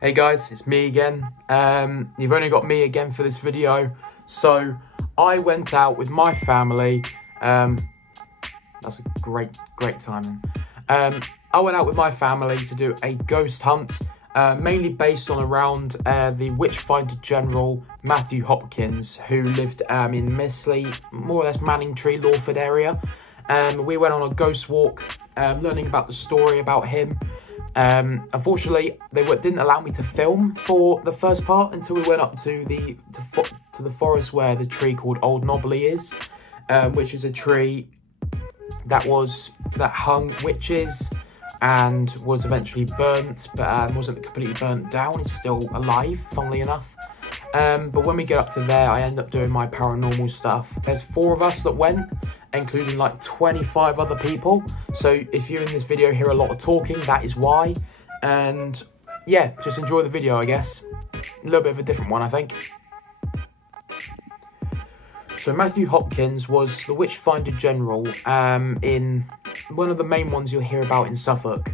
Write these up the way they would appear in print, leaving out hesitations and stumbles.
Hey guys, it's me again. You've only got me again for this video. So I went out with my family. That's a great timing. I went out with my family to do a ghost hunt, mainly based on around the Witchfinder General Matthew Hopkins, who lived in Missley, more or less Manningtree, Lawford area. We went on a ghost walk, learning about the story about him. Unfortunately, they didn't allow me to film for the first part until we went up to the forest where the tree called Old Knobbly is, which is a tree that hung witches and was eventually burnt, but wasn't completely burnt down. It's still alive, funnily enough. But when we get up to there, I end up doing my paranormal stuff. There's 4 of us that went, including like 25 other people. So if you in this video hear a lot of talking, that is why. And yeah, just enjoy the video, I guess. A little bit of a different one, I think. So Matthew Hopkins was the Witchfinder General in one of the main ones you'll hear about in Suffolk,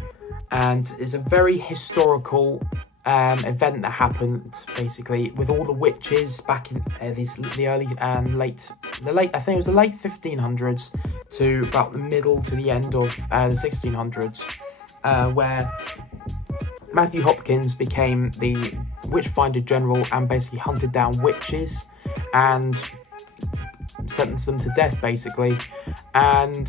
and it's a very historical event that happened basically with all the witches back in the early and late, I think it was the late 1500s to about the middle to the end of the 1600s, where Matthew Hopkins became the Witchfinder General and basically hunted down witches and sentenced them to death basically. And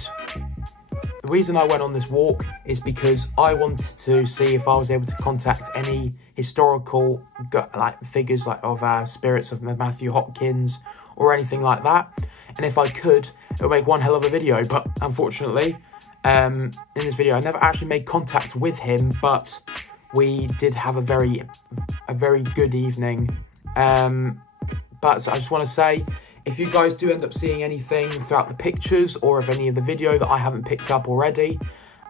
the reason I went on this walk is because I wanted to see if I was able to contact any historical figures of spirits of Matthew Hopkins or anything like that. And if I could, it would make one hell of a video. But unfortunately, in this video, I never actually made contact with him, but we did have a very good evening. But I just want to say, if you guys do end up seeing anything throughout the pictures or of any of the video that I haven't picked up already,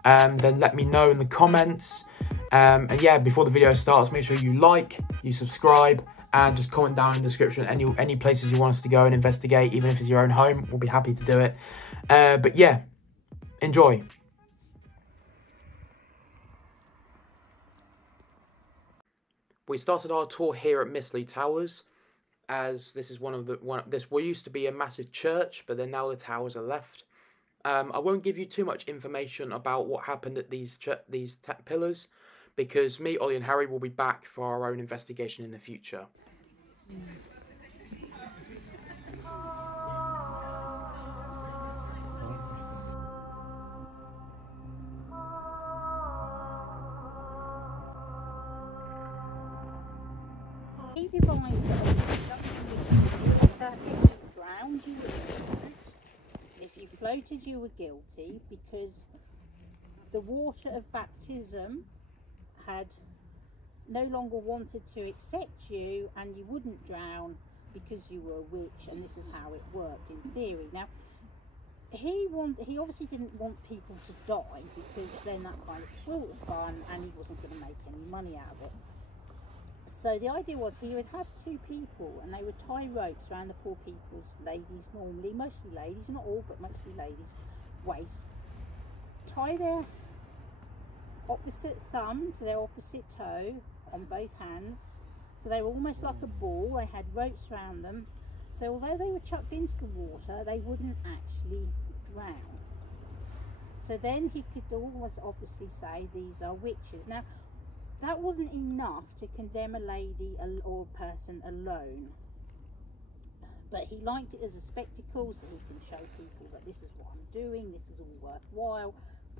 then let me know in the comments. And yeah, before the video starts, make sure you like, you subscribe, and just comment down in the description any places you want us to go and investigate, even if it's your own home. We'll be happy to do it. But yeah, enjoy. We started our tour here at Missley Towers, as this is this used to be a massive church, but then now the towers are left. I won't give you too much information about what happened at these pillars, because me, Ollie and Harry will be back for our own investigation in the future. He devised that if you drowned, you were innocent. If you floated, you were guilty, because the water of baptism had no longer wanted to accept you, and you wouldn't drown because you were a witch, and this is how it worked in theory. Now, he obviously didn't want people to die, because then that kind of spoiled the fun, and he wasn't going to make any money out of it. So the idea was he would have 2 people, and they would tie ropes around the poor people's, ladies normally, mostly ladies, not all, but mostly ladies, waists, tie their opposite thumb to their opposite toe on both hands, so they were almost like a ball. They had ropes around them, so although they were chucked into the water, they wouldn't actually drown. So then he could always obviously say, these are witches. Now, that wasn't enough to condemn a lady or a person alone, but he liked it as a spectacle, so he can show people that this is what I'm doing, this is all worthwhile,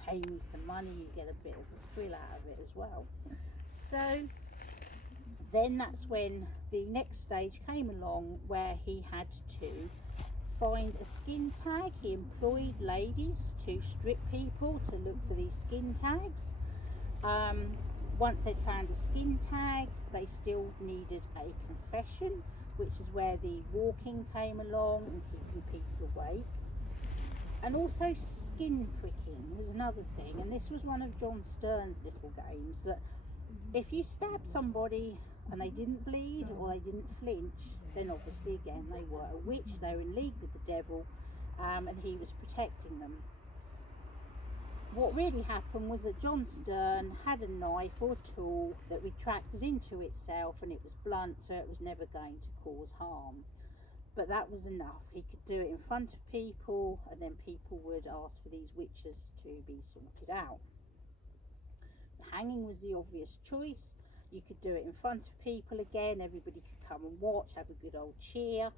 pay me some money, you get a bit of a thrill out of it as well. So then that's when the next stage came along, where he had to find a skin tag. He employed ladies to strip people to look for these skin tags. Once they'd found a skin tag, they still needed a confession, which is where the walking came along and keeping people awake. And also skin pricking was another thing, and this was one of John Stern's little games, that if you stabbed somebody and they didn't bleed or they didn't flinch, then obviously again they were a witch, they were in league with the devil, and he was protecting them. what really happened was that John Stern had a knife or tool that retracted into itself, and it was blunt, so it was never going to cause harm. But that was enough. He could do it in front of people, and then people would ask for these witches to be sorted out. The hanging was the obvious choice. You could do it in front of people again, everybody could come and watch, have a good old cheer.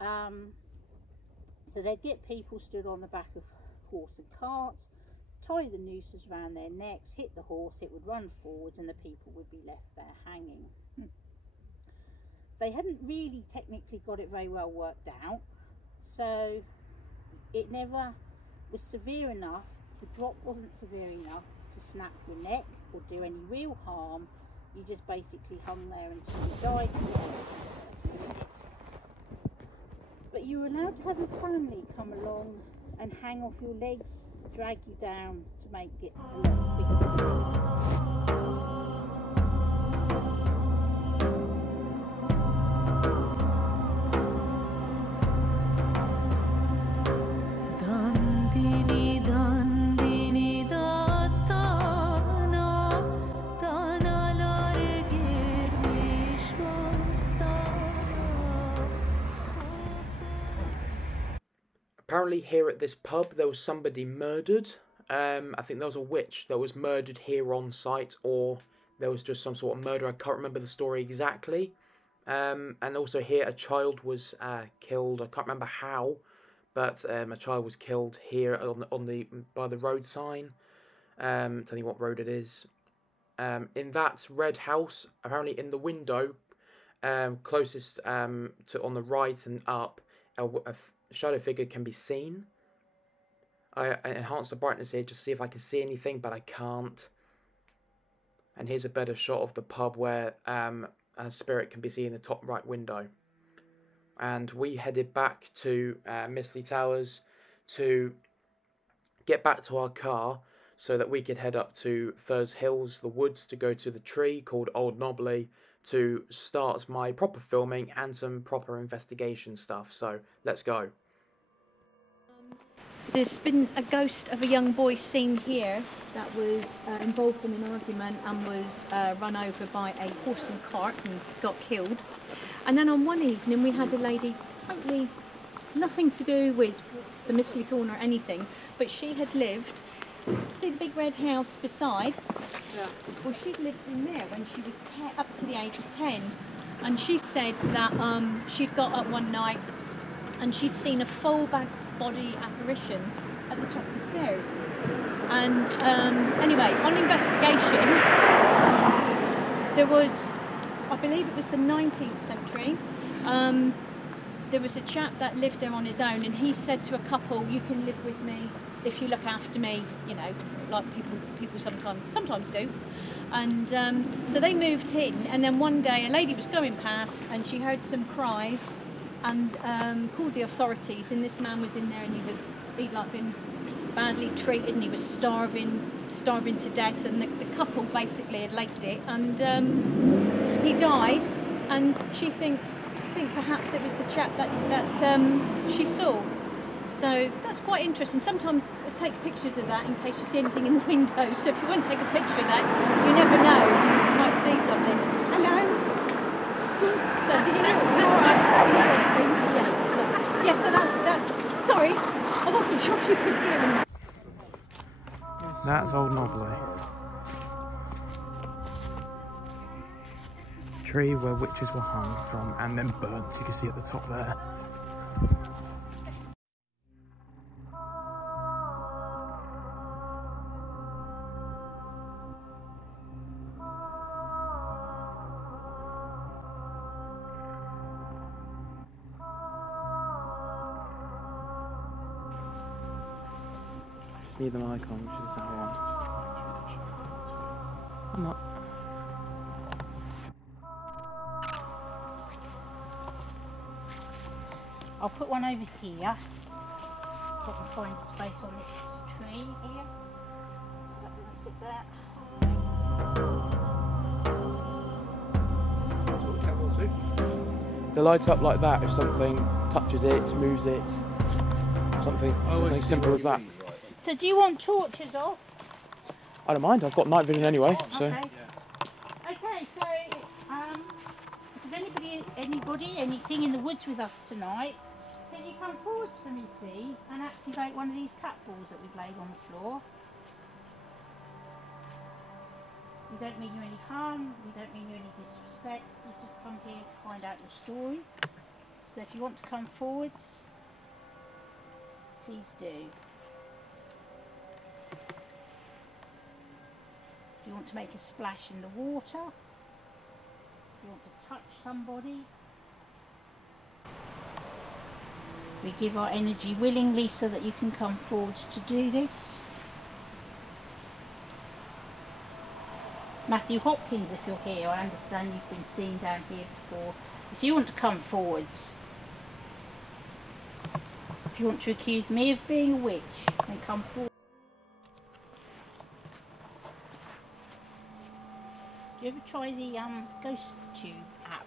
So they'd get people stood on the back of horse and carts, tie the nooses around their necks, hit the horse, it would run forwards, and the people would be left there hanging. They hadn't really technically got it very well worked out, so it never was severe enough, the drop wasn't severe enough to snap your neck or do any real harm. You just basically hung there until you died for 30 minutes. But you were allowed to have your family come along and hang off your legs, drag you down to make it a little bigger. Apparently here at this pub there was somebody murdered. I think there was a witch that was murdered here on site, or there was just some sort of murder. I can't remember the story exactly. And also here a child was killed. I can't remember how, but a child was killed here by the road sign. Tell you what road it is. In that red house, apparently in the window closest to on the right and up, a shadow figure can be seen. I enhanced the brightness here just to see if I can see anything, but I can't. And here's a better shot of the pub where a spirit can be seen in the top right window. And we headed back to Mistley Towers to get back to our car so that we could head up to Furze Hills, the woods, to go to the tree called Old Knobbly to start my proper filming and some proper investigation stuff. So let's go. There's been a ghost of a young boy seen here that was involved in an argument and was run over by a horse and cart and got killed. And then on one evening we had a lady, totally nothing to do with the Mistley Thorn or anything, but she had lived, see the big red house beside? Yeah. Well, she'd lived in there when she was up to the age of 10, and she said that she'd got up one night and she'd seen a full body apparition at the top of the stairs. And anyway, on investigation, there was, I believe it was the 19th century, there was a chap that lived there on his own, and he said to a couple, you can live with me if you look after me, you know, like people sometimes do. And so they moved in, and then one day a lady was going past and she heard some cries and called the authorities, and this man was in there, and he'd like been badly treated, and he was starving to death, and the couple basically had left it, and he died, and she thinks perhaps it was the chap that she saw. So that's quite interesting. Sometimes I take pictures of that in case you see anything in the window, so if you want to take a picture of that, you never know, you might see something. Hello? So did you know? Alright. Yeah, so that sorry, I wasn't sure if you could hear me. That's Old Knobbly. Tree where witches were hung from and then burnt, you can see at the top there. Need an icon, which is that one. I'm not. I'll put one over here. Probably find space on this tree here. I'm going to sit there. That's what camels do. They light up like that if something touches it, moves it. Something simple as that. So do you want torches off? I don't mind, I've got night vision anyway, so... Okay. Okay, so if there's anything in the woods with us tonight, can you come forwards for me please and activate one of these cat balls that we've laid on the floor? We don't mean you any harm, we don't mean you any disrespect, you just come here to find out your story. So if you want to come forwards, please do. If you want to make a splash in the water, if you want to touch somebody, we give our energy willingly so that you can come forwards to do this. Matthew Hopkins, if you're here, I understand you've been seen down here before. If you want to come forwards, if you want to accuse me of being a witch, then come forward. Do you ever try the Ghost Tube app?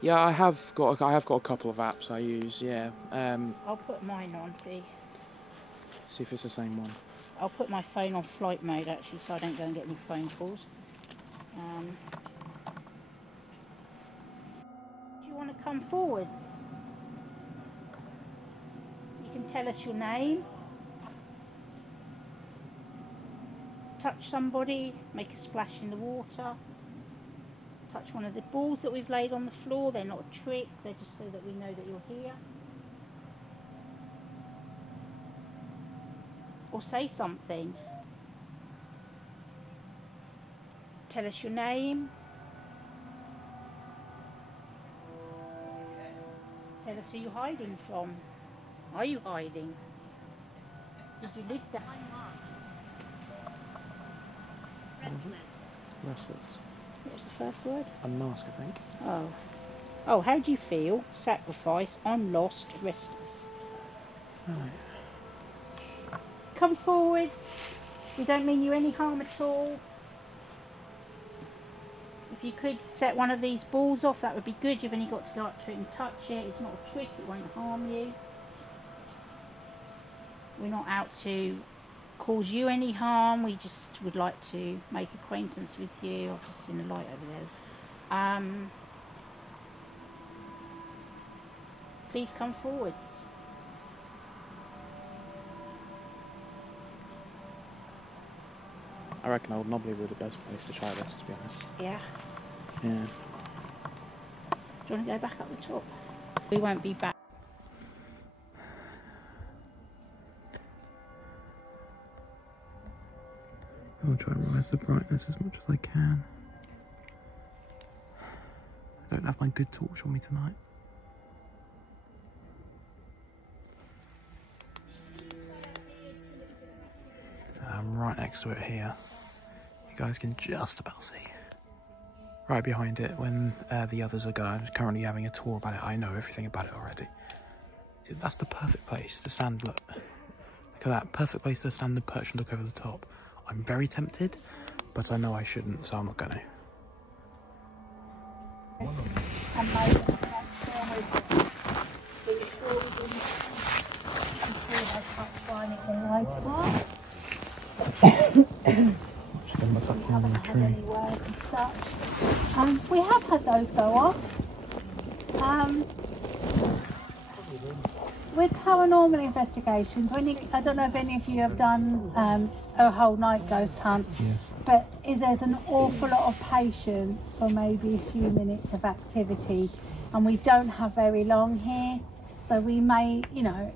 Yeah, I have got a couple of apps I use, yeah. I'll put mine on, see if it's the same one. I'll put my phone on flight mode actually so I don't go and get any phone calls. Do you want to come forwards? You can tell us your name, touch somebody, make a splash in the water, touch one of the balls that we've laid on the floor. They're not a trick, they're just so that we know that you're here. Or say something. Tell us your name. Tell us who you're hiding from. Are you hiding? Did you live there? Restless. What was the first word? Unmask, I think. Oh. Oh, how do you feel? Sacrifice. I'm lost. Restless. Right. Come forward. We don't mean you any harm at all. If you could set one of these balls off, that would be good. You've only got to go up to it and touch it. It's not a trick. It won't harm you. We're not out to cause you any harm. We just would like to make acquaintance with you. I've just seen a light over there. Please come forwards. I reckon Old Knobbly would be the best place to try this, to be honest. Yeah. Yeah. Do you want to go back up the top? We won't be back. I'll try and rise the brightness as much as I can. I don't have my good torch on me tonight. I'm right next to it here. You guys can just about see. Right behind it, when the others are going, I'm currently having a tour about it. I know everything about it already. That's the perfect place to stand. Look at that, perfect place to stand and perch and look over the top. I'm very tempted, but I know I shouldn't, so I'm not going to. We have had those go off. With paranormal investigations, I don't know if any of you have done a whole night ghost hunt, Yes. but there's an awful lot of patience for maybe a few minutes of activity, and we don't have very long here, so we may,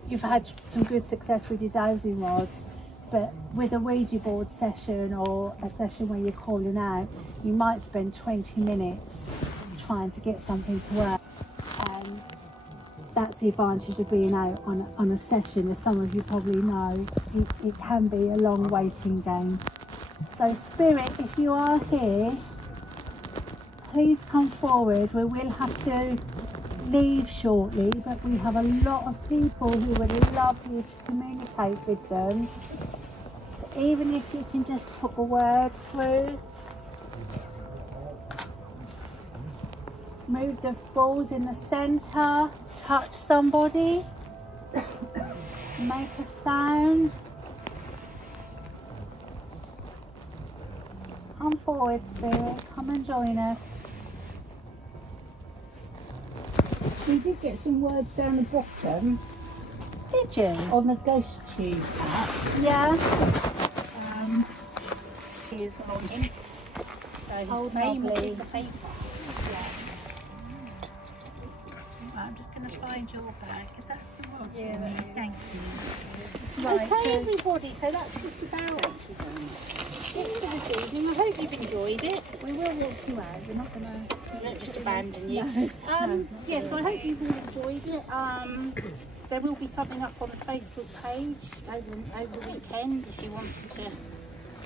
you've had some good success with your dowsing rods, but with a Ouija board session or a session where you're calling out, you might spend 20 minutes trying to get something to work. That's the advantage of being out on a session. As some of you probably know, it can be a long waiting game. So Spirit, if you are here, please come forward. We will have to leave shortly, but we have a lot of people who would love you to communicate with them. So even if you can just put a word through, move the balls in the centre, touch somebody, make a sound, forward, Spirit. Come and join us. We did get some words down the bottom. Did you? On the Ghost Tube app. Yeah. Here's on him. So his name is in the paper. Yeah. I'm just going to find your bag. Is that some words for me? Thank you. Right, okay, so everybody, so that's just about it for this evening. I hope you've enjoyed it. We will walk you out. We're not going to just abandon you. Yeah, so I hope you've all enjoyed it. There will be something up on the Facebook page over the weekend if you wanted to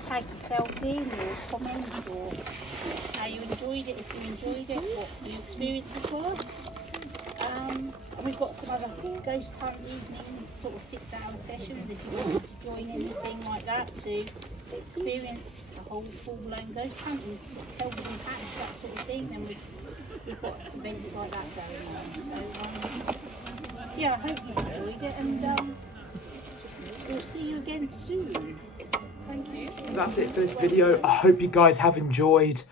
tag yourself in or comment or how you enjoyed it, if you enjoyed it, what your experiences were. We've got some other ghost hunt evenings, sort of 6-hour sessions if you want to join anything like that to experience a whole full-blown ghost hunt and sort of television patch, that sort of thing. Then we've got events like that going on. So yeah, I hope you enjoyed it, and we'll see you again soon. Thank you. That's it for this video. I hope you guys have enjoyed.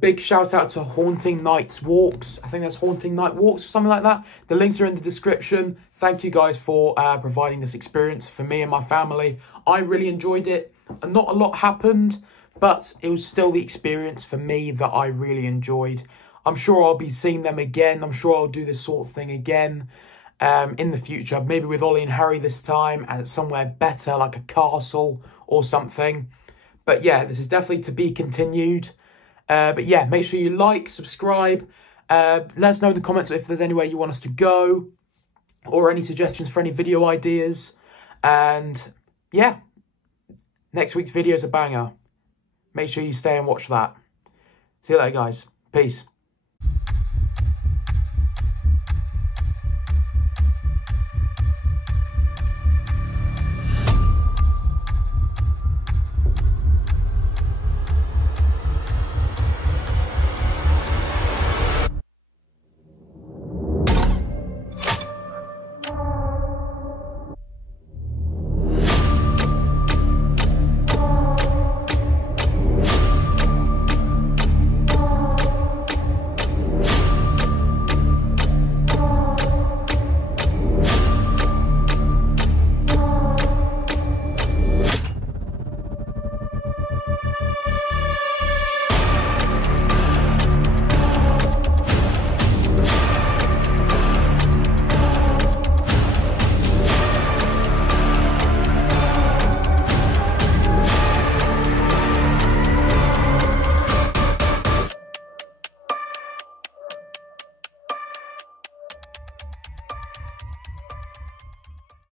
Big shout out to Haunting Nights Walks. I think that's Haunting Night Walks or something like that. The links are in the description. Thank you guys for providing this experience for me and my family. I really enjoyed it. Not a lot happened, but it was still the experience for me that I really enjoyed. I'm sure I'll be seeing them again. I'm sure I'll do this sort of thing again in the future. Maybe with Ollie and Harry this time and somewhere better like a castle or something. But yeah, this is definitely to be continued. But yeah, make sure you like, subscribe. Let us know in the comments if there's anywhere you want us to go or any suggestions for any video ideas. And yeah, next week's video is a banger. Make sure you stay and watch that. See you later, guys. Peace.